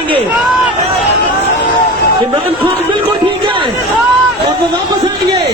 आएंगे। इमरान खान बिल्कुल ठीक है और वो वापस आएंगे।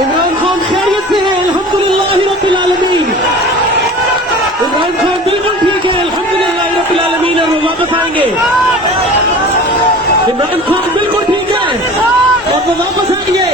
इमरान खान खैरियत से है, अल्हम्दुलिल्लाह रब्बिल आलमीन। इमरान खान बिल्कुल ठीक है, अल्हम्दुलिल्लाह रब्बिल आलमीन, और वो वापस आएंगे। इमरान खान बिल्कुल ठीक है और वो वापस आएंगे।